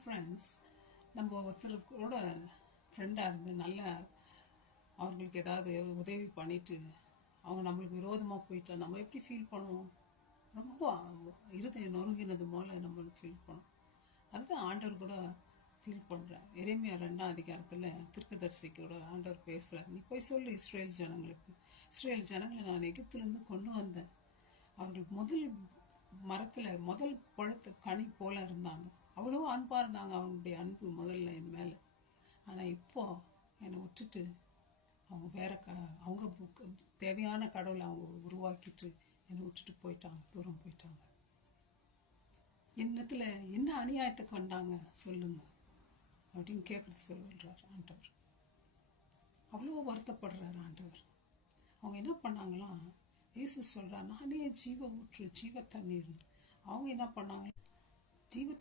Friends, நம்ம ஒருத்தருக்கூட ஃப்ரெண்டாக இருந்து நல்லா அவங்களுக்கு ஏதாவது உதவி பண்ணிட்டு அவங்க நம்மளுக்கு விரோதமாக போயிட்டா நம்ம எப்படி ஃபீல் பண்ணுவோம்? ரொம்ப இருதயம் நொறுங்கினது போல நம்ம ஃபீல் பண்ணுவோம். அதுதான் ஆண்டவர் கூட ஃபீல் பண்ணுறேன். எரேமியா 2ஆம் அதிகாரத்தில் தீர்க்கதரிசி கூட ஆண்டவர் பேசுகிறார். நீ போய் சொல்லு இஸ்ரேல் ஜனங்களுக்கு, இஸ்ரேல் ஜனங்களை நான் எகிப்திலேருந்து கொண்டு வந்தேன். அவர்கள் முதல் பழுத்த கனி போல இருந்தாங்க. அவ்வளோ அன்பாக இருந்தாங்க. அவங்களுடைய அன்பு முதல்ல என் மேலே. ஆனால் இப்போ என்னை விட்டுட்டு அவங்க அவங்க தேவையான கடவுளை அவங்க உருவாக்கிட்டு என்னை விட்டுட்டு போயிட்டாங்க, தூரம் போயிட்டாங்க. என்னத்துல என்ன அநியாயத்துக்கு வந்தாங்க சொல்லுங்க அப்படின்னு கேட்கறது சொல்றார் ஆண்டவர். அவ்வளோ வருத்தப்படுறாரு ஆண்டவர். அவங்க என்ன பண்ணாங்களாம், இயேசு சொல்றா நானே ஜீவ ஊற்று, ஜீவ தண்ணீர். அவங்க என்ன பண்ணாங்க, ஜீவ